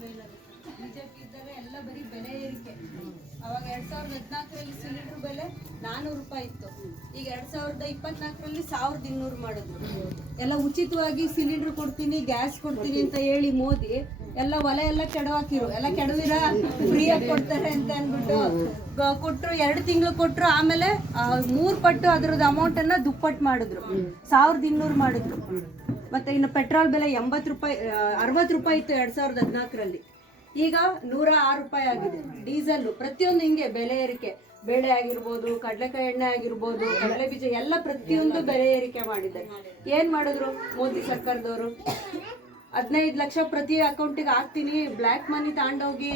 BJP ಇದ್ದಾಗ ಎಲ್ಲ ಬರೀ ಬೆಲೆ ಏರಿಕೆ. ಅವಾಗ ಎರಡ್ ಸಾವಿರದ ಹದಿನಾಲ್ಕರಲ್ಲಿ ಸಿಲಿಂಡರ್ ಬೆಲೆ ನಾನೂರು ರೂಪಾಯಿ ಇತ್ತು. ಈಗ ಎರಡ್ ಸಾವಿರದ ಇಪ್ಪತ್ನಾಲ್ಕರಲ್ಲಿ ಸಾವಿರದ ಇನ್ನೂರು ಮಾಡಿದ್ರು. ಎಲ್ಲ ಉಚಿತವಾಗಿ ಸಿಲಿಂಡರ್ ಕೊಡ್ತೀನಿ, ಗ್ಯಾಸ್ ಕೊಡ್ತೀನಿ ಅಂತ ಹೇಳಿ ಮೋದಿ ಎಲ್ಲ ಒಲೆ ಎಲ್ಲ ಕೆಡವಾಕಿರು. ಎಲ್ಲ ಕೆಡವಿರ ಫ್ರೀಯಾಗಿ ಕೊಡ್ತಾರೆ ಅಂತ ಅಂದ್ಬಿಟ್ಟು ಕೊಟ್ಟರು ಕೊಟ್ರು, ಎರಡು ತಿಂಗಳು ಕೊಟ್ರು, ಆಮೇಲೆ ಮೂರ್ ಪಟ್ಟು ಅದ್ರದ್ದು ಅಮೌಂಟ್ ಅನ್ನ ದುಪ್ಪಟ್ಟು ಮಾಡಿದ್ರು. ಸಾವಿರದ ಇನ್ನೂರು ಮಾಡಿದ್ರು. ಮತ್ತೆ ಇನ್ನು ಪೆಟ್ರೋಲ್ ಬೆಲೆ ಎಂಬತ್ತು ರೂಪಾಯಿ ಅರವತ್ತು ರೂಪಾಯಿ ಇತ್ತು ಎರಡು ಸಾವಿರದ ಹದಿನಾಲ್ಕರಲ್ಲಿ. ಈಗ ನೂರ ಆರು ರೂಪಾಯಿ ಆಗಿದೆ. ಡೀಸೆಲ್ ಪ್ರತಿಯೊಂದು ಹಿಂಗೆ ಬೆಲೆ ಏರಿಕೆ. ಬೇಳೆ ಆಗಿರ್ಬೋದು, ಕಡಲೆಕಾಯಿ ಎಣ್ಣೆ ಆಗಿರ್ಬೋದು, ಕಡಲೆ ಬೀಜ ಎಲ್ಲ ಪ್ರತಿಯೊಂದು ಬೆಲೆ ಏರಿಕೆ ಮಾಡಿದ್ದಾರೆ. ಏನ್ ಮಾಡಿದ್ರು ಮೋದಿ ಸರ್ಕಾರದವರು? ಹದಿನೈದು ಲಕ್ಷ ಪ್ರತಿ ಅಕೌಂಟಿಗೆ ಹಾಕ್ತೀನಿ. ಬ್ಲ್ಯಾಕ್ ಮನಿ ತಗೊಂಡೋಗಿ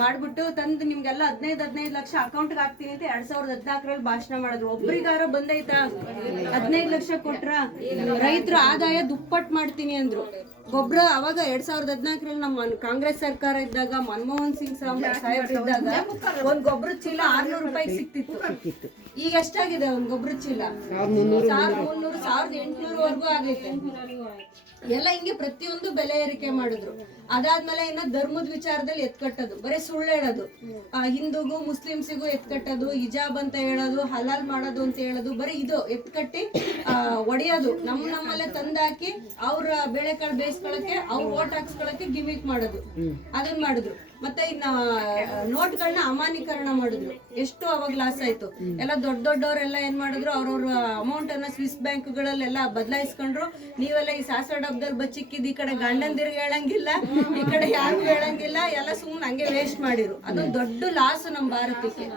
ಮಾಡ್ಬಿಟ್ಟು ತಂದು ನಿಮ್ಗೆಲ್ಲ ಹದಿನೈದು ಹದಿನೈದು ಲಕ್ಷ ಅಕೌಂಟ್ಗೆ ಹಾಕ್ತೀನಿ ಅಂತ ಎರಡ್ ಸಾವಿರದ ಹದಿನಾಲ್ಕರಲ್ಲಿ ಭಾಷಣ ಮಾಡಿದ್ರು. ಒಬ್ರಿಗಾರ ಬಂದೈತಾ? ಹದಿನೈದು ಲಕ್ಷ ಕೊಟ್ರ? ರೈತರ ಆದಾಯ ದುಪ್ಪಟ್ ಮಾಡ್ತೀನಿ ಅಂದ್ರು. ಗೊಬ್ಬರ ಅವಾಗ ಎರಡ್ ಸಾವಿರದ ಹದಿನಾಲ್ಕರಲ್ಲಿ ನಮ್ಮ ಕಾಂಗ್ರೆಸ್ ಸರ್ಕಾರ ಇದ್ದಾಗ ಮನಮೋಹನ್ ಸಿಂಗ್ ಸಾಹೇಬ್ ಇದ್ದಾಗ ಒಂದ್ ಗೊಬ್ಬರ ಚೀಲ ಆರ್ನೂರು ರೂಪಾಯಿ ಸಿಕ್ತಿತ್ತು. ಈಗ ಎಷ್ಟಾಗಿದೆ ಒಂದ್ ಗೊಬ್ಬರ ಚೀಲ? ಸಾವಿರದ ಮುನ್ನೂರು. ಸಾವಿರದ ಎಂಟುನೂರವರೆಗೂ ಆಗೈತೆ. ಎಲ್ಲ ಹಿಂಗೆ ಪ್ರತಿಯೊಂದು ಬೆಲೆ ಏರಿಕೆ ಮಾಡಿದ್ರು. ಅದಾದ್ಮೇಲೆ ಇನ್ನ ಧರ್ಮದ ವಿಚಾರದಲ್ಲಿ ಎತ್ಕಟ್ಟದು. ಬರೀ ಸುಳ್ಳು ಹೇಳೋದು. ಹಿಂದೂಗೂ ಮುಸ್ಲಿಮ್ಸಿಗೂ ಎತ್ಕಟ್ಟದು ಹಿಜಾಬ್ ಅಂತ ಹೇಳೋದು ಹಲಾಲ್ ಮಾಡೋದು ಅಂತ ಹೇಳೋದು ಬರೀ ಇದು ಎತ್ಕಟ್ಟಿ ಆ, ಒಡೆಯೋದು. ನಮ್ ನಮ್ಮಲ್ಲೇ ತಂದಾಕಿ ಅವ್ರ ಬೇಳೆಕಾಳು ಬೇಯಿಸ್ಕೊಳಕ್ಕೆ ಅವ್ರು ಓಟ್ ಹಾಕ್ಸ್ಕೊಳಕ್ಕೆ ಗಿಮಿಕ್ ಮಾಡೋದು. ಅದನ್ನ ಮಾಡಿದ್ರು. ಮತ್ತೆ ಇನ್ನ ನೋಟ್ಗಳನ್ನ ಅಮಾನ್ಯೀಕರಣ ಮಾಡಿದ್ರು. ಎಷ್ಟು ಅವಾಗ ಲಾಸ್ ಆಯ್ತು. ಎಲ್ಲ ದೊಡ್ಡ ದೊಡ್ಡವರೆಲ್ಲ ಏನ್ ಮಾಡಿದ್ರು, ಅವ್ರವ್ರ ಅಮೌಂಟ್ ಅನ್ನ ಸ್ವಿಸ್ ಬ್ಯಾಂಕ್ಗಳಲ್ಲೆಲ್ಲ ಬದಲಾಯಿಸ್ಕೊಂಡ್ರು. ನೀವೆಲ್ಲ ಈ ಸಾಸಿವೆ ಡಬ್ಬದಲ್ಲಿ ಬಚ್ಚಿಕ್ಕಿದ್ ಈ ಕಡೆ ಗಂಡಂದಿರ್ಗೆ ಹೇಳಂಗಿಲ್ಲ, ಈ ಕಡೆ ಯಾರಿಗೂ ಹೇಳಂಗಿಲ್ಲ, ಎಲ್ಲ ಸುಮ್ಮನೆ ಹಂಗೆ ವೇಸ್ಟ್ ಮಾಡಿರು. ಅದೊಂದು ದೊಡ್ಡ ಲಾಸ್ ನಮ್ ಭಾರತಕ್ಕೆ.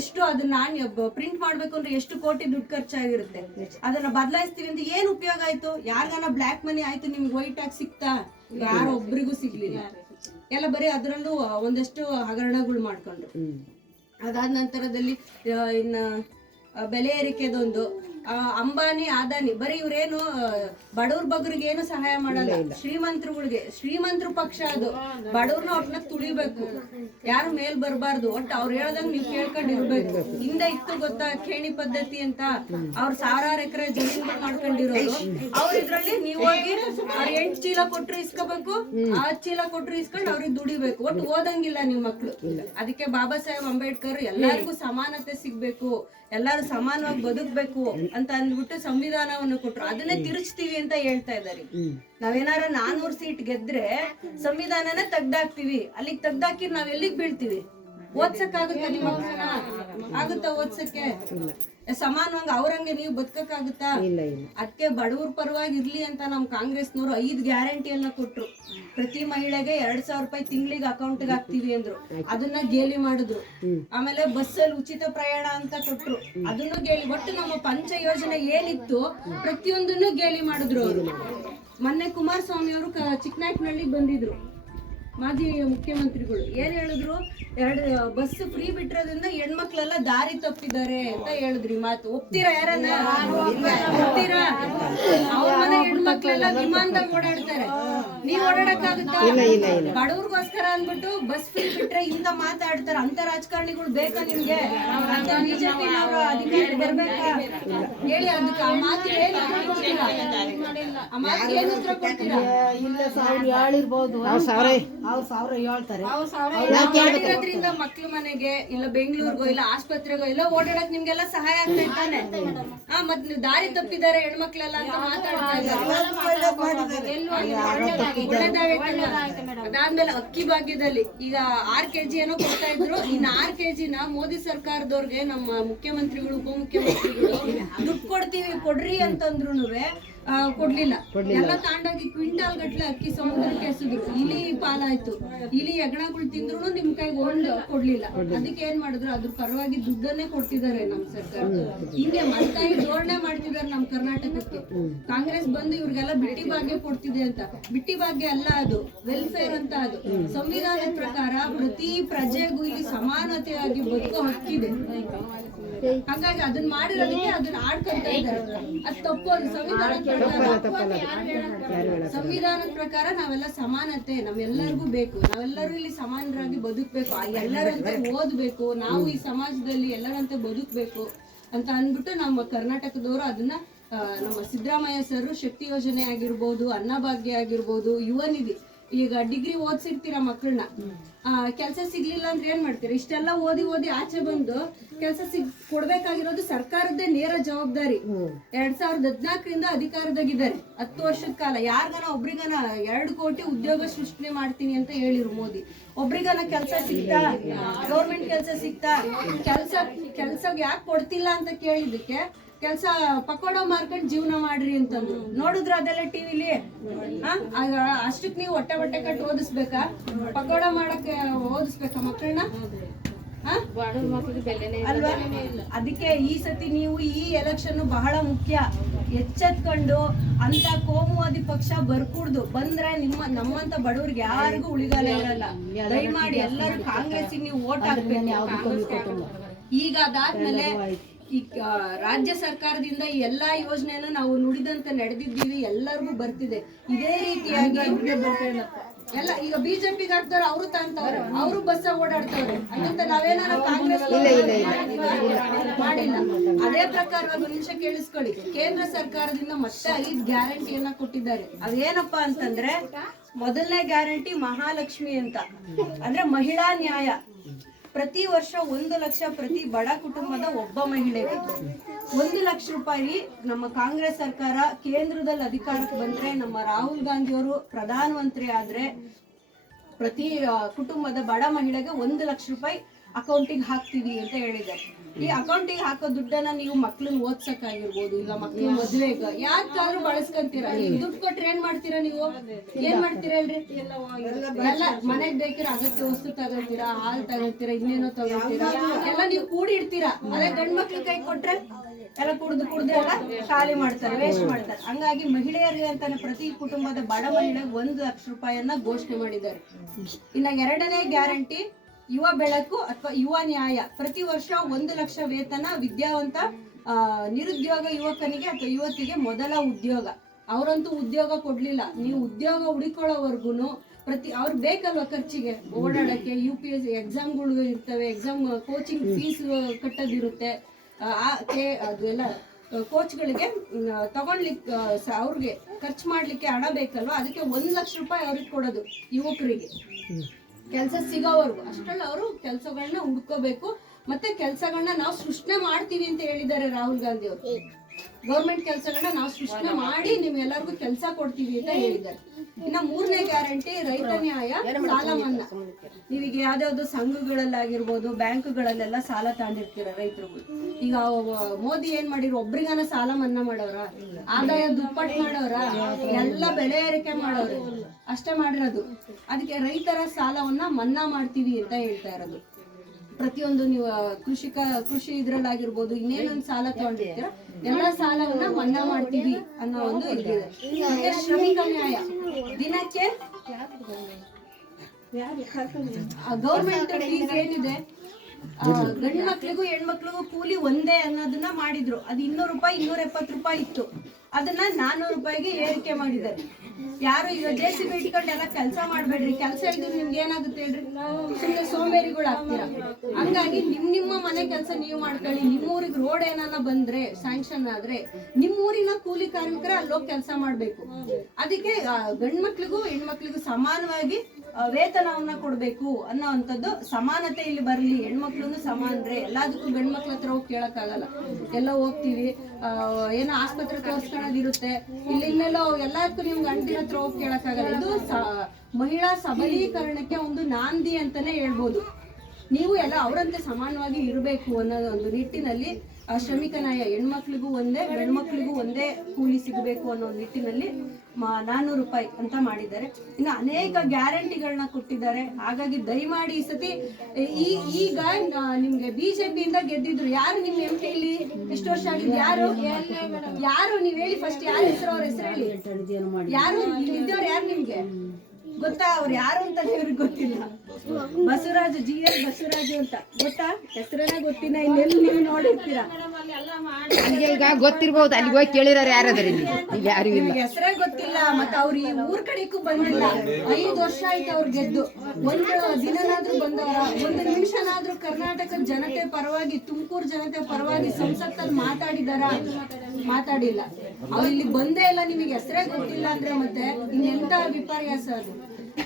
ಎಷ್ಟು ಅದನ್ನ ನಾಣ್ಯ ಪ್ರಿಂಟ್ ಮಾಡ್ಬೇಕು ಅಂದ್ರೆ ಎಷ್ಟು ಕೋಟಿ ದುಡ್ಡು ಖರ್ಚಾಗಿರುತ್ತೆ. ಅದನ್ನ ಬದಲಾಯಿಸ್ತೀವಿ ಅಂತ ಏನ್ ಉಪಯೋಗ ಆಯ್ತು? ಯಾರ್ಗಾನ ಬ್ಲಾಕ್ ಮನಿ ಆಯ್ತು, ನಿಮ್ಗೆ ವೈಟ್ ಆಗಿ ಸಿಕ್ತಾ? ಯಾರೊಬ್ರಿಗೂ ಸಿಗ್ಲಿಲ್ಲ. ಎಲ್ಲ ಬರೀ ಅದರಲ್ಲೂ ಒಂದಷ್ಟು ಹಗರಣಗಳು ಮಾಡ್ಕೊಂಡ್ರು. ಅದಾದ ನಂತರದಲ್ಲಿ ಇನ್ನು ಬೆಲೆ ಏರಿಕೆದೊಂದು ಅಂಬಾನಿ ಅದಾನಿ ಬರೀ ಇವ್ರೇನು ಬಡವ್ರ ಬಗ್ರಿಗೆ ಏನು ಸಹಾಯ ಮಾಡಲ್ಲ. ಶ್ರೀಮಂತರುಗಳಿಗೆ ಶ್ರೀಮಂತರು ಪಕ್ಷ ಅದು. ಬಡವ್ರನ್ನ ಒಟ್ಟನ ತುಳಿಬೇಕು. ಯಾರು ಮೇಲ್ ಬರಬಾರ್ದು. ಒಟ್ಟು ಅವ್ರು ಹೇಳ್ದಂಗ್ ನೀವು ಕೇಳ್ಕೊಂಡಿರ್ಬೇಕು ಹಿಂದೆ ಇತ್ತು ಗೊತ್ತಾ ಖೇಣಿ ಪದ್ಧತಿ ಅಂತ? ಅವ್ರ ಸಾವಿರಾರು ಎಕರೆ ಜಮೀನು ಮಾಡ್ಕೊಂಡಿರೋರು. ಅವ್ರ ಇದ್ರಲ್ಲಿ ನೀವು ಹೋಗಿ ಅವ್ರ ಎಂಟ್ ಚೀಲ ಕೊಟ್ರು ಇಸ್ಕೋಬೇಕು. ಆ ಚೀಲ ಕೊಟ್ರು ಇಸ್ಕೊಂಡು ಅವ್ರಿಗೆ ದುಡಿಬೇಕು. ಒಟ್ಟು ಓದಂಗಿಲ್ಲ ನಿಮ್ ಮಕ್ಳು. ಅದಕ್ಕೆ ಬಾಬಾ ಸಾಹೇಬ್ ಅಂಬೇಡ್ಕರ್ ಎಲ್ಲರಿಗೂ ಸಮಾನತೆ ಸಿಗ್ಬೇಕು. ಎಲ್ಲಾರು ಸಮಾನವಾಗಿ ಬದುಕ್ಬೇಕು. ಅಂತ ಅಂದ್ಬಿಟ್ಟು ಸಂವಿಧಾನವನ್ನು ಕೊಟ್ರು. ಅದನ್ನೇ ತಿರುಚ್ತೀವಿ ಅಂತ ಹೇಳ್ತಾ ಇದ್ದಾರೆ. ನಾವೇನಾರ ನಾನೂರ್ ಸೀಟ್ ಗೆದ್ರೆ ಸಂವಿಧಾನನೇ ತೆಗ್ದಾಕ್ತಿವಿ. ಅಲ್ಲಿಗೆ ತೆಗ್ದಾಕಿ ನಾವ್ ಎಲ್ಲಿಗ್ ಬೀಳ್ತೀವಿ? ಆಗುತ್ತೆ ನಿಮ್ಮ ಆಗುತ್ತಾ ಓದ್ಸಕ್ಕೆ? ಸಮಾನವಾಗಿ ಅವ್ರಂಗೆ ನೀವು ಬದುಕಕ್ಕಾಗುತ್ತಾ? ಅದಕ್ಕೆ ಬಡವ್ರ ಪರವಾಗಿ ಇರ್ಲಿ ಅಂತ ನಮ್ ಕಾಂಗ್ರೆಸ್ನವರು ಐದ್ ಎಲ್ಲ ಕೊಟ್ರು. ಪ್ರತಿ ಮಹಿಳೆಗೆ ಎರಡ್ ಸಾವಿರ ರೂಪಾಯಿ ತಿಂಗಳಿಗೆ ಅಕೌಂಟ್ಗೆ ಹಾಕ್ತಿವಿ ಅಂದ್ರು. ಅದನ್ನ ಗೇಲಿ ಮಾಡಿದ್ರು. ಆಮೇಲೆ ಬಸ್ಸಲ್ಲಿ ಉಚಿತ ಪ್ರಯಾಣ ಅಂತ ಕೊಟ್ರು. ಅದನ್ನು ಗೇಲಿ ಒಟ್ಟು ನಮ್ಮ ಪಂಚ ಯೋಜನೆ ಏನಿತ್ತು ಪ್ರತಿಯೊಂದನ್ನು ಗೇಲಿ ಮಾಡಿದ್ರು ಅವರು. ಮೊನ್ನೆ ಕುಮಾರಸ್ವಾಮಿ ಅವರು ಚಿಕ್ಕನಾಯಕನಹಳ್ಳಿಗೆ ಬಂದಿದ್ರು. ಮಾಜಿ ಮುಖ್ಯಮಂತ್ರಿಗಳು ಏನ್ ಹೇಳಿದ್ರು? ಎರಡು ಬಸ್ ಫ್ರೀ ಬಿಟ್ಟಿರೋದ್ರಿಂದ ಹೆಣ್ಮಕ್ಳೆಲ್ಲ ದಾರಿ ತಪ್ಪಿದ್ದಾರೆ ಅಂತ ಹೇಳಿದ್ರಿ ಮಾತು. ಒಪ್ತೀರಾ ಯಾರನ್ನ? ಒಪ್ತೀರಾ? ಅವ್ರ ಮನೆ ಹೆಣ್ಮಕ್ಳೆಲ್ಲ ವಿಮಾನದಾಗ ಓಡಾಡ್ತಾರೆ. ನೀವ್ ಓಡಾಡಕ್ಕಾಗುತ್ತಾ? ಬಡವ್ರಿಗೋಸ್ಕರ ಅಂದ್ಬಿಟ್ಟು ಬಸ್ ಫ್ರೀ ಬಿಟ್ರೆ ಇಂತ ಮಾತಾಡ್ತಾರ. ಅಂತ ರಾಜಕಾರಣಿಗಳು ಬೇಕಾ ನಿಮ್ಗೆ? ಅಂತ ಬಿಜೆಪಿ ಅಧಿಕಾರಿ ಬರ್ಬೇಕಾ? ಹೇಳಿ ಅದಕ್ಕೆ ಆ ಮಾತು ಹೇಳಿ ಆ ಮಾತು ಏನು ಉತ್ತರ ಕೊಡ್ತೀರಾ? ಸಾವಿರ ಸಾವಿರ ಮಾಡಿರೋದ್ರಿಂದ ಮಕ್ಳ ಮನೆಗೆ ಇಲ್ಲ ಬೆಂಗಳೂರಿಗೋ ಇಲ್ಲ ಆಸ್ಪತ್ರೆಗೋ ಇಲ್ಲ ಓಡಾಡಕ್ ನಿಮ್ಗೆಲ್ಲ ಸಹಾಯ ಆಗ್ತಾ ಇರ್ತಾನೆ ಹಾ ಮತ್ ನೀವು ದಾರಿ ತಪ್ಪಿದ್ದಾರೆ ಹೆಣ್ಮಕ್ಳೆಲ್ಲ ಅಂತ ಮಾತಾಡ್ತಾ ಇದ್ದಾರೆ? ಅದಾದ್ಮೇಲೆ ಅಕ್ಕಿ ಭಾಗ್ಯದಲ್ಲಿ ಈಗ ಆರ್ ಕೆಜಿ ಏನೋ ಕೊಡ್ತಾ ಇದ್ರು. ಇನ್ನ ಆರ್ ಕೆಜಿನ ಮೋದಿ ಸರ್ಕಾರದವ್ರಿಗೆ ನಮ್ಮ ಮುಖ್ಯಮಂತ್ರಿಗಳು ಉಪಮುಖ್ಯಮಂತ್ರಿಗಳು ದುಡ್ಡು ಕೊಡ್ತೀವಿ ಕೊಡ್ರಿ ಅಂತಂದ್ರುನುವೆ ಆ, ಕೊಡ್ಲಿಲ್ಲ. ಎಲ್ಲ ತಾಂಡೋಗಿ ಕ್ವಿಂಟಾಲ್ ಗಟ್ಲೆ ಅಕ್ಕಿ ಸಮುದ್ರಕ್ಕೆ ಎಸೆದ್ರು ಇಲಿ ಪಾಲಾಯ್ತು. ಇಲಿ ಹೆಗಣಗಳು ತಿಂದ್ರು ನಿಮ್ ಕೈಗೆ ಒಂದ್ ಕೊಡ್ಲಿಲ್ಲ. ಅದಕ್ಕೆ ಏನ್ ಮಾಡಿದ್ರು? ಅದ್ರ ಪರವಾಗಿ ದುಡ್ಡನ್ನೇ ಕೊಡ್ತಿದ್ದಾರೆ ನಮ್ ಸರ್ಕಾರ. ಹಿಂಗೆ ಮತ್ತಾಗಿ ಜೋಡಣೆ ಕರ್ನಾಟಕಕ್ಕೆ. ಕಾಂಗ್ರೆಸ್ ಬಂದು ಇವ್ರಿಗೆಲ್ಲ ಬಿಟ್ಟಿ ಭಾಗ್ಯ ಕೊಡ್ತಿದೆ ಅಂತ. ಬಿಟ್ಟಿ ಭಾಗ್ಯ ಅಲ್ಲ ಅದು ವೆಲ್ಫೇರ್ ಅಂತ ಅದು. ಸಂವಿಧಾನದ ಪ್ರಕಾರ ಪ್ರತಿ ಪ್ರಜೆಗೂ ಇಲ್ಲಿ ಸಮಾನತೆಯಾಗಿ ಬದುಕೋ ಹಕ್ಕಿದೆ. ಹಾಗಾಗಿ ಅದನ್ನ ಮಾಡಿರೋದಕ್ಕೆ ಅದನ್ನ ಆಡ್ಕೊಂತ ಇದ್ದಾರೆ ಅದು ತಪ್ಪು ಸಂವಿಧಾನದ ಪ್ರಕಾರ ಸಂವಿಧಾನದ ಪ್ರಕಾರ ನಾವೆಲ್ಲ ಸಮಾನತೆ ನಾವೆಲ್ಲರಿಗೂ ಬೇಕು. ನಾವೆಲ್ಲರೂ ಇಲ್ಲಿ ಸಮಾನರಾಗಿ ಬದುಕ್ಬೇಕು. ಎಲ್ಲರಂತೆ ಓದ್ಬೇಕು. ನಾವು ಈ ಸಮಾಜದಲ್ಲಿ ಎಲ್ಲರಂತೆ ಬದುಕ್ಬೇಕು ಅಂತ ಅಂದ್ಬಿಟ್ಟು ನಮ್ಮ ಕರ್ನಾಟಕದವರು ಅದನ್ನ ನಮ್ಮ ಸಿದ್ದರಾಮಯ್ಯ ಸರ್ ಶಕ್ತಿ ಯೋಜನೆ ಆಗಿರ್ಬೋದು ಅನ್ನಭಾಗ್ಯ ಆಗಿರ್ಬೋದು, ಯುವ ನಿಧಿ. ಈಗ ಡಿಗ್ರಿ ಓದ್ಸಿರ್ತೀರ ಮಕ್ಕಳನ್ನ ಕೆಲಸ ಸಿಗ್ಲಿಲ್ಲ ಅಂದ್ರೆ ಏನ್ ಮಾಡ್ತೀರಾ? ಇಷ್ಟೆಲ್ಲ ಓದಿ ಓದಿ ಆಚೆ ಬಂದು ಕೆಲಸ ಸಿಗ್, ಕೊಡ್ಬೇಕಾಗಿರೋದು ಸರ್ಕಾರದ್ದೇ ನೇರ ಜವಾಬ್ದಾರಿ. ಎರಡ್ ಸಾವಿರದ ಹದಿನಾಲ್ಕರಿಂದ ಅಧಿಕಾರದಾಗಿದ್ದಾರೆ. ಹತ್ತು ವರ್ಷದ ಕಾಲ. ಯಾರ್ಗನ ಒಬ್ರಿಗನ ಎರಡು ಕೋಟಿ ಉದ್ಯೋಗ ಸೃಷ್ಟಿ ಮಾಡ್ತೀನಿ ಅಂತ ಹೇಳಿರು ಮೋದಿ. ಒಬ್ರಿಗನ ಕೆಲಸ ಸಿಗ್ತಾ? ಗೌರ್ಮೆಂಟ್ ಕೆಲಸ ಸಿಗ್ತಾ? ಕೆಲಸ ಕೆಲ್ಸ ಯಾಕೆ ಕೊಡ್ತಿಲ್ಲ ಅಂತ ಕೇಳಿದಕ್ಕೆ ಕೆಲ್ಸ ಪಕೋಡ ಮಾರ್ಕೊಂಡ್ ಜೀವನ ಮಾಡ್ರಿ ಅಂತಂದ್ರು. ನೋಡಿದ್ರು ಅದೆಲ್ಲ ಟಿವಿಲಿ? ಅಷ್ಟಕ್ ನೀವು ಹೊಟ್ಟೆ ಬಟ್ಟೆ ಕಟ್ಟು ಓದಿಸ್ಬೇಕಾ? ಪಕೋಡ ಮಾಡಕ್ಕೆ ಓದಿಸ್ಬೇಕಾ ಮಕ್ಕಳನ್ನ ಅಲ್ವಾ? ಅದಕ್ಕೆ ಈ ಸತಿ ನೀವು ಈ ಎಲೆಕ್ಷನ್ ಬಹಳ ಮುಖ್ಯ. ಎಚ್ಚೆತ್ಕೊಂಡು ಅಂತ ಕೋಮುವಾದಿ ಪಕ್ಷ ಬರ್ಕೂಡ್ದು. ಬಂದ್ರೆ ನಿಮ್ಮ ನಮ್ಮಂತ ಬಡವ್ರಿಗೆ ಯಾರಿಗೂ ಉಳಿಗಾಲ ಇರಲ್ಲ. ದಯಮಾಡಿ ಎಲ್ಲರೂ ಕಾಂಗ್ರೆಸ್ ನೀವು ಓಟ್ ಹಾಕ್ಬೇಕು. ಈಗ ಅದಾದ್ಮೇಲೆ ಈ ರಾಜ್ಯ ಸರ್ಕಾರದಿಂದ ಈ ಎಲ್ಲಾ ಯೋಜನೆಯನ್ನು ನಾವು ನುಡಿದಂತೆ ನಡೆದಿದ್ದೀವಿ ಎಲ್ಲರಿಗೂ ಬರ್ತಿದೆ. ಇದೇ ರೀತಿಯಾಗಿ ಎಲ್ಲ ಈಗ ಬಿಜೆಪಿಗೆ ಹಾಕ್ತಾರೆ ಅವರು ತಂತವ್ರೆ ಅವರು ಬಸ್ ಓಡಾಡ್ತವ್ರೆ. ಹಂಗಂತ ನಾವೇನಾರ ಕಾಂಗ್ರೆಸ್ ಮಾಡಿಲ್ಲ. ಅದೇ ಪ್ರಕಾರ ಒಂದು ನಿಮಿಷ ಕೇಳಿಸ್ಕೊಳ್ಳಿ. ಕೇಂದ್ರ ಸರ್ಕಾರದಿಂದ ಮತ್ತೆ ಐದ್ ಗ್ಯಾರಂಟಿಯನ್ನ ಕೊಟ್ಟಿದ್ದಾರೆ. ಅದೇನಪ್ಪಾ ಅಂತಂದ್ರೆ ಮೊದಲನೇ ಗ್ಯಾರಂಟಿ ಮಹಾಲಕ್ಷ್ಮಿ ಅಂತ. ಅಂದ್ರೆ ಮಹಿಳಾ ನ್ಯಾಯ. ಪ್ರತಿ ವರ್ಷ ಒಂದು ಲಕ್ಷ ಪ್ರತಿ ಬಡ ಕುಟುಂಬದ ಒಬ್ಬ ಮಹಿಳೆಗೆ ಒಂದು ಲಕ್ಷ ರೂಪಾಯಿ ನಮ್ಮ ಕಾಂಗ್ರೆಸ್ ಸರ್ಕಾರ ಕೇಂದ್ರದಲ್ಲಿ ಅಧಿಕಾರಕ್ಕೆ ಬಂದ್ರೆ ನಮ್ಮ ರಾಹುಲ್ ಗಾಂಧಿ ಅವರು ಪ್ರಧಾನಮಂತ್ರಿ ಆದ್ರೆ ಪ್ರತಿ ಕುಟುಂಬದ ಬಡ ಮಹಿಳೆಗೆ ಒಂದು ಲಕ್ಷ ರೂಪಾಯಿ ಅಕೌಂಟಿಗೆ ಹಾಕ್ತೀವಿ ಅಂತ ಹೇಳಿದ್ದಾರೆ ಈ ಅಕೌಂಟಿಗೆ ಹಾಕೋ ದುಡ್ಡನ್ನ ನೀವು ಮಕ್ಳನ್ನ ಓದ್ಸಕ್ಕಾಗಿರ್ಬೋದು ಇಲ್ಲ ಮಕ್ಳ ಮದ್ವೆಗ ಯಾಕಾದ್ರೂ ಬಳಸ್ಕೊಂತೀರಾ? ಈಗ ದುಡ್ಡು ಕೊಟ್ರೆ ಏನ್ ಮಾಡ್ತೀರಾ ನೀವು? ಏನ್ ಮಾಡ್ತೀರಲ್ರಿ? ಎಲ್ಲ ಮನೆಗ್ ಬೇಕಿರೋ ಅಗತ್ಯ ವಸ್ತು ತಗೋತೀರಾ ಹಾಲ್ ತಗೋತೀರಾ ಇನ್ನೇನೋ ತಗೋತೀರಾ ಎಲ್ಲ ನೀವು ಕೂಡಿ ಇಡ್ತೀರಾ? ಅದೇ ಗಂಡ್ ಮಕ್ಳ ಕೈ ಕೊಟ್ರೆ ಎಲ್ಲ ಕುಡ್ದು ಕುಡ್ದು ಎಲ್ಲ ಖಾಲಿ ಮಾಡ್ತಾರೆ ವೇಸ್ಟ್ ಮಾಡ್ತಾರೆ. ಹಂಗಾಗಿ ಮಹಿಳೆಯರಿಗೆ ಅಂತಾನೆ ಪ್ರತಿ ಕುಟುಂಬದ ಬಡ ಮಹಿಳೆಗೆ ಒಂದು ಲಕ್ಷ ರೂಪಾಯಿಯನ್ನ ಘೋಷಣೆ ಮಾಡಿದ್ದಾರೆ. ಇನ್ನ ಎರಡನೇ ಗ್ಯಾರಂಟಿ ಯುವ ಬೆಳಕು ಅಥವಾ ಯುವ ನ್ಯಾಯ. ಪ್ರತಿ ವರ್ಷ ಒಂದು ಲಕ್ಷ ವೇತನ ವಿದ್ಯಾವಂತ ನಿರುದ್ಯೋಗ ಯುವಕನಿಗೆ ಅಥವಾ ಯುವತಿಗೆ ಮೊದಲ ಉದ್ಯೋಗ. ಅವರಂತೂ ಉದ್ಯೋಗ ಕೊಡ್ಲಿಲ್ಲ. ನೀವು ಉದ್ಯೋಗ ಹುಡುಕೊಳ್ಳೋವರ್ಗುನು ಪ್ರತಿ, ಅವ್ರು ಬೇಕಲ್ವ ಖರ್ಚಿಗೆ? ಓಡಾಡಕ್ಕೆ ಯು ಪಿ ಎಸ್ ಎಕ್ಸಾಮ್ಗಳು ಇರ್ತವೆ ಎಕ್ಸಾಮ್ ಕೋಚಿಂಗ್ ಫೀಸ್ ಕಟ್ಟೋದಿರುತ್ತೆ. ಅದೆಲ್ಲ ಕೋಚ್ಗಳಿಗೆ ತಗೊಳ್ಲಿಕ್ಕೆ ಅವ್ರಿಗೆ ಖರ್ಚು ಮಾಡ್ಲಿಕ್ಕೆ ಹಣ ಬೇಕಲ್ವ? ಅದಕ್ಕೆ ಒಂದ್ ಲಕ್ಷ ರೂಪಾಯಿ ಅವ್ರಿಗೆ ಕೊಡೋದು ಯುವಕರಿಗೆ. ಕೆಲಸ ಸಿಗೋವರೆಗೂ. ಅಷ್ಟರಲ್ಲಿ ಅವರು ಕೆಲಸಗಳನ್ನ ಹುಡ್ಕೋಬೇಕು ಮತ್ತೆ ಕೆಲಸಗಳನ್ನ ನಾವು ಸೃಷ್ಟಿ ಮಾಡ್ತೀವಿ ಅಂತ ಹೇಳಿದ್ದಾರೆ ರಾಹುಲ್ ಗಾಂಧಿ ಅವರು. ಗೌರ್ಮೆಂಟ್ ಕೆಲಸಗಳನ್ನ ನಾವು ಸೃಷ್ಟಿ ಮಾಡಿ ನಿಮ್ಗೆಲ್ಲರಿಗೂ ಕೆಲಸ ಕೊಡ್ತೀವಿ ಅಂತ ಹೇಳಿದ್ದಾರೆ. ಇನ್ನ ಮೂರನೇ ಗ್ಯಾರಂಟಿ ರೈತ ನ್ಯಾಯ ಸಾಲ ಮನ್ನಾ. ನೀವೀಗ ಯಾವ್ದಾವ್ದು ಸಂಘಗಳಲ್ಲಾಗಿರ್ಬೋದು ಬ್ಯಾಂಕ್ಗಳಲ್ಲೆಲ್ಲ ಸಾಲ ತಾಂಡಿರ್ತೀರ ರೈತರು ಈಗ ಮೋದಿ ಏನ್ ಮಾಡಿರು ಒಬ್ರಿಗಾನ ಸಾಲ ಮನ್ನಾ ಮಾಡೋರ? ಆದಾಯ ದುಪ್ಪಟ್ಟು ಮಾಡೋರ? ಎಲ್ಲ ಬೆಲೆ ಏರಿಕೆ ಮಾಡೋರು? ಅಷ್ಟೇ ಮಾಡಿರೋದು. ಅದಕ್ಕೆ ರೈತರ ಸಾಲವನ್ನ ಮನ್ನಾ ಮಾಡ್ತೀವಿ ಅಂತ ಹೇಳ್ತಾ ಇರೋದು. ಪ್ರತಿಯೊಂದು ನೀವು ಕೃಷಿಕ ಕೃಷಿ ಇದ್ರಲ್ಲಾಗಿರ್ಬೋದು ಇನ್ನೇನೊಂದು ಸಾಲ ತಗೊಂಡಿರ್ತೀರ? ಎಲ್ಲ ಸಾಲವನ್ನ ಮನ್ನಾ ಮಾಡ್ತೀವಿ ಅನ್ನೋ ಒಂದು ಇದಿದೆ. ಮತ್ತೆ ಶ್ರಮಿಕ ನ್ಯಾಯ. ದಿನಕ್ಕೆ ಗೌರ್ಮೆಂಟ್ ಫೀಸ್ ಏನಿದೆ? ಗಂಡು ಮಕ್ಳಿಗೂ ಹೆಣ್ಮಕ್ಳಿಗೂ ಕೂಲಿ ಒಂದೇ ಅನ್ನೋದನ್ನ ಮಾಡಿದ್ರು. ಅದು ಇನ್ನೂರು ರೂಪಾಯಿ ಇನ್ನೂರ ಎಪ್ಪತ್ತು ರೂಪಾಯಿ ಇತ್ತು. ಅದನ್ನ ನಾನ್ನೂರು ರೂಪಾಯಿಗೆ ಏರಿಕೆ ಮಾಡಿದ್ದಾರೆ. ಯಾರು ಈಗ ಜೆ ಸಿ ಬಿ ಇಟ್ಕೊಂಡು ಕೆಲಸ ಮಾಡ್ಬೇಡ್ರಿ. ಕೆಲಸ ಇಲ್ದ್ರೆ ನಿಮ್ಗೆ ಏನಾಗುತ್ತೆ ಹೇಳ್ರಿ? ಸುಮ್ಮನೆ ಸೋಂಬೇರಿಗಳು ಆಗ್ತೀರಾ ಹಂಗಾಗಿ ನಿಮ್ ನಿಮ್ಮ ಮನೆ ಕೆಲಸ ನೀವು ಮಾಡ್ಕೊಳ್ಳಿ. ನಿಮ್ಮ ಊರಿಗೆ ರೋಡ್ ಏನಾನ ಬಂದ್ರೆ ಸ್ಯಾಂಕ್ಷನ್ ಆದ್ರೆ ನಿಮ್ಮೂರಿನ ಕೂಲಿ ಕಾರ್ಮಿಕರ ಅಲ್ಲೋಗಿ ಕೆಲಸ ಮಾಡ್ಬೇಕು. ಅದಕ್ಕೆ ಆ, ಗಂಡ್ ಮಕ್ಳಿಗೂ ಹೆಣ್ಮಕ್ಳಿಗೂ ಸಮಾನವಾಗಿ ವೇತನವನ್ನ ಕೊಡ್ಬೇಕು ಅನ್ನೋವಂಥದ್ದು ಸಮಾನತೆ ಇಲ್ಲಿ ಬರಲಿ ಹೆಣ್ಮಕ್ಳು ಸಮಾನರೇ, ಎಲ್ಲದಕ್ಕೂ ಗಂಡ್ಮಕ್ಳ ಹತ್ರ ಹೋಗಿ ಕೇಳಕ್ಕಾಗಲ್ಲ. ಎಲ್ಲ ಹೋಗ್ತೀವಿ ಏನೋ ಆಸ್ಪತ್ರೆ ತೋರ್ಸ್ಕೊಳ್ಳೋದಿರುತ್ತೆ, ಇಲ್ಲಿ ಇನ್ನೆಲ್ಲೋ ಎಲ್ಲದಕ್ಕೂ ನಿಮ್ಗೆ ಅಂಟಿನ ಹತ್ರ ಹೋಗಿ ಕೇಳಕ್ಕಾಗಲ್ಲ. ಇದು ಮಹಿಳಾ ಸಬಲೀಕರಣಕ್ಕೆ ಒಂದು ನಾಂದಿ ಅಂತಾನೆ ಹೇಳ್ಬೋದು. ನೀವು ಎಲ್ಲ ಅವರಂತೆ ಸಮಾನವಾಗಿ ಇರಬೇಕು ಅನ್ನೋ ಒಂದು ನಿಟ್ಟಿನಲ್ಲಿ ಆ ಶ್ರಮಿಕ ನ್ಯಾಯ ಹೆಣ್ಮಕ್ಳಿಗೂ ಒಂದೇ, ಗಂಡ್ಮಕ್ಳಿಗೂ ಒಂದೇ ಕೂಲಿ ಸಿಗಬೇಕು ಅನ್ನೋ ನಿಟ್ಟಿನಲ್ಲಿ ನಾನ್ನೂರು ರೂಪಾಯಿ ಅಂತ ಮಾಡಿದ್ದಾರೆ. ಇನ್ನು ಅನೇಕ ಗ್ಯಾರಂಟಿಗಳನ್ನ ಕೊಟ್ಟಿದ್ದಾರೆ. ಹಾಗಾಗಿ ದಯಮಾಡಿ ಈ ಸತಿ ಈ ಈಗ ನಿಮ್ಗೆ ಬಿಜೆಪಿಯಿಂದ ಗೆದ್ದಿದ್ರು ಯಾರು ನಿಮ್ ಎಂ ಕೆಲಿ ಎಷ್ಟು ವರ್ಷ ಆಗಿದ್ದು ಯಾರು? ಯಾರು? ನೀವ್ ಹೇಳಿ ಫಸ್ಟ್ ಯಾರು ಹೆಸರು ಅವ್ರ ಹೆಸರು ಹೇಳಿ. ಯಾರು ಇಲ್ಲಿದ್ದವ್ರು ಯಾರು ನಿಮ್ಗೆ? ಗೊತ್ತಾ? ಅವ್ರು ಯಾರು ಅಂತ ಇವ್ರಿಗೆ ಗೊತ್ತಿಲ್ಲ. ಬಸವರಾಜು ಜಿ ಎಸ್ ಬಸವರಾಜು ಅಂತ. ಗೊತ್ತಾ? ಹೆಸರನ್ನ ಗೊತ್ತಿಲ್ಲ ಇನ್ನೆಲ್ಲಿ ನೀವು ನೋಡಿರ್ತೀರಾ? ನನಗೆ ಈಗ ಗೊತ್ತಿರ್ಬೋದು ಅಲ್ಲಿಗೆ ಹೋಗಿ ಕೇಳಿರೋರು ಯಾರಾದ್ರಿ ಯಾರು ಇಲ್ಲ. ಹೆಸರೇ ಗೊತ್ತಿಲ್ಲ ಮತ್ತೆ ಅವ್ರು ಈ ಊರ್ ಕಡೆಗೂ ಬಂದಿಲ್ಲ. ಐದು ವರ್ಷ ಆಯ್ತು ಅವ್ರು ಗೆದ್ದು. ಒಂದು ದಿನನಾದ್ರೂ ಬಂದವರ ಒಂದು ನಿಮಿಷನಾದ್ರೂ ಕರ್ನಾಟಕದ ಜನತೆ ಪರವಾಗಿ ತುಮಕೂರು ಜನತೆ ಪರವಾಗಿ ಸಂಸತ್ತಲ್ಲಿ ಮಾತಾಡಿದಾರ? ಮಾತಾಡಿಲ್ಲ. ಅವ್ರು ಇಲ್ಲಿ ಬಂದೇ ಇಲ್ಲ ನಿಮಗೆ ಹೆಸರೇ ಗೊತ್ತಿಲ್ಲ ಅಂದ್ರೆ ಮತ್ತೆ ಇನ್ನೆಂತ ವಿಪರ್ಯಾಸ ಅದು?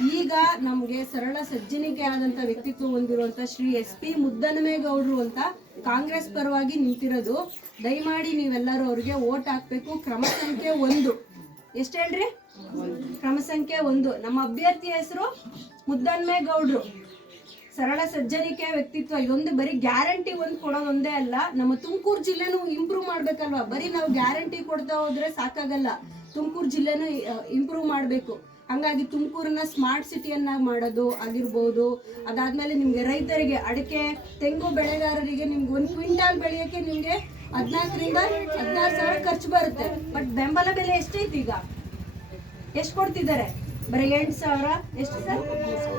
ಈಗ ನಮ್ಗೆ ಸರಳ ಸಜ್ಜನಿಕೆ ಆದಂತ ವ್ಯಕ್ತಿತ್ವ ಹೊಂದಿರುವಂತ ಶ್ರೀ ಎಸ್ ಪಿ ಮುದ್ದನಮೇಗೌಡರು ಅಂತ ಕಾಂಗ್ರೆಸ್ ಪರವಾಗಿ ನಿಂತಿರೋದು. ದಯಮಾಡಿ ನೀವೆಲ್ಲರೂ ಅವ್ರಿಗೆ ಓಟ್ ಹಾಕ್ಬೇಕು. ಕ್ರಮ ಸಂಖ್ಯೆ ಒಂದು. ಎಷ್ಟ್ ಹೇಳ್ರಿ? ಕ್ರಮ ಸಂಖ್ಯೆ ಒಂದು. ನಮ್ಮ ಅಭ್ಯರ್ಥಿ ಹೆಸರು ಮುದ್ದನ್ಮೇಗೌಡ್ರು. ಸರಳ ಸಜ್ಜನಿಕೆ ವ್ಯಕ್ತಿತ್ವ. ಇದೊಂದು ಬರೀ ಗ್ಯಾರಂಟಿ ಒಂದು ಕೊಡೋ ಒಂದೇ ಅಲ್ಲ. ನಮ್ಮ ತುಮಕೂರು ಜಿಲ್ಲೆನೂ ಇಂಪ್ರೂವ್ ಮಾಡ್ಬೇಕಲ್ವಾ? ಬರೀ ನಾವು ಗ್ಯಾರಂಟಿ ಕೊಡ್ತಾ ಹೋದ್ರೆ ಸಾಕಾಗಲ್ಲ. ತುಮಕೂರು ಜಿಲ್ಲೆನೂ ಇಂಪ್ರೂವ್ ಮಾಡಬೇಕು. ಹಂಗಾಗಿ ತುಮಕೂರನ್ನ ಸ್ಮಾರ್ಟ್ ಸಿಟಿಯನ್ನಾಗಿ ಮಾಡೋದು ಆಗಿರ್ಬೋದು. ಅದಾದ್ಮೇಲೆ ನಿಮ್ಗೆ ರೈತರಿಗೆ ಅಡಿಕೆ, ತೆಂಗು ಬೆಳೆಗಾರರಿಗೆ ನಿಮ್ಗೆ ಒಂದು ಕ್ವಿಂಟಾಲ್ ಬೆಳೆಯೋಕೆ ನಿಮ್ಗೆ ಹದಿನಾಲ್ಕರಿಂದ ಹದಿನಾರು ಸಾವಿರ ಖರ್ಚು ಬರುತ್ತೆ. ಬಟ್ ಬೆಂಬಲ ಬೆಲೆ ಎಷ್ಟೈತಿ ಈಗ? ಎಷ್ಟು ಕೊಡ್ತಿದ್ದಾರೆ? ಬರೀ ಎಂಟು ಸಾವಿರ ಎಷ್ಟು ಸರ್?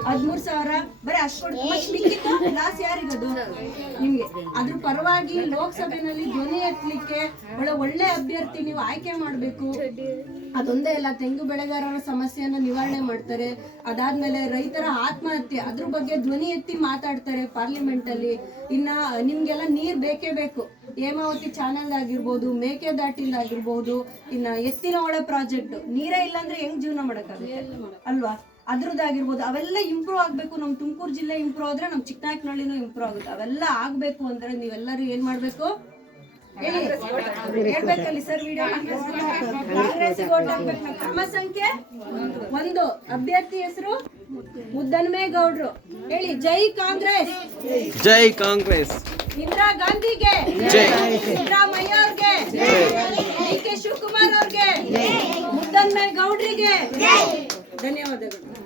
ಹದಿಮೂರು ಸಾವಿರ. ಬರೀ ಅಷ್ಟು ಲಾಸ್ ಯಾರಿಗದು? ನಿಮ್ಗೆ. ಅದ್ರ ಪರವಾಗಿ ಲೋಕಸಭೆನಲ್ಲಿ ಧ್ವನಿ ಎತ್ತಲಿಕ್ಕೆ ಒಳ್ಳೆ ಒಳ್ಳೆ ಅಭ್ಯರ್ಥಿ ನೀವು ಆಯ್ಕೆ ಮಾಡಬೇಕು. ಅದೊಂದೇ ಅಲ್ಲ ತೆಂಗು ಬೆಳೆಗಾರರ ಸಮಸ್ಯೆಯನ್ನು ನಿವಾರಣೆ ಮಾಡ್ತಾರೆ. ಅದಾದ್ಮೇಲೆ ರೈತರ ಆತ್ಮಹತ್ಯೆ ಅದ್ರ ಬಗ್ಗೆ ಧ್ವನಿ ಎತ್ತಿ ಮಾತಾಡ್ತಾರೆ ಪಾರ್ಲಿಮೆಂಟ್ ಅಲ್ಲಿ. ಇನ್ನ ನಿಮ್ಗೆಲ್ಲ ನೀರ್ ಬೇಕೇ ಬೇಕು. ಹೇಮಾವತಿ ಚಾನಲ್ ಆಗಿರ್ಬೋದು ಮೇಕೆದಾಟಿಲ್ ಆಗಿರ್ಬೋದು ಇನ್ನ ಎತ್ತಿನ ಒಳ ಪ್ರಾಜೆಕ್ಟ್ ನೀರೇ ಇಲ್ಲಾಂದ್ರೆ ಹೆಂಗ್ ಜೀವನ ಮಾಡಕ್ ಅಲ್ವಾ? ಅದ್ರದ್ದಾಗಿರ್ಬೋದು ಅವೆಲ್ಲ ಇಂಪ್ರೂವ್ ಆಗ್ಬೇಕು. ನಮ್ ತುಮಕೂರು ಜಿಲ್ಲೆ ಇಂಪ್ರೂವ್ ಆದ್ರೆ ನಮ್ ಚಿಕ್ಕನಾಯಕನಹಳ್ಳಿನೂ ಇಂಪ್ರೂವ್ ಆಗುತ್ತೆ. ಅವೆಲ್ಲ ಆಗ್ಬೇಕು ಅಂದ್ರೆ ನೀವೆಲ್ಲರೂ ಏನ್ ಮಾಡ್ಬೇಕು? ಹೇಳಿ. ಹೇಳ್ಬೇಕಲ್ಲಿ ಸರ್ ವಿಡಿಯೋ ಕಾಂಗ್ರೆಸ್. ಕ್ರಮ ಸಂಖ್ಯೆ ಒಂದು. ಅಭ್ಯರ್ಥಿ ಹೆಸರು? ಮುದ್ದನ್ಮೇಗೌಡ್ರು ಹೇಳಿ ಜೈ ಕಾಂಗ್ರೆಸ್. ಜೈ ಕಾಂಗ್ರೆಸ್. ಇಂದಿರಾ ಗಾಂಧಿಗೆ. ಸಿದ್ದರಾಮಯ್ಯ ಅವ್ರಿಗೆ. ಡಿ ಕೆ ಶಿವಕುಮಾರ್ ಅವ್ರಿಗೆ. ಮುದ್ದನ್ಮೇಗೌಡ್ರಿಗೆ ಧನ್ಯವಾದಗಳು.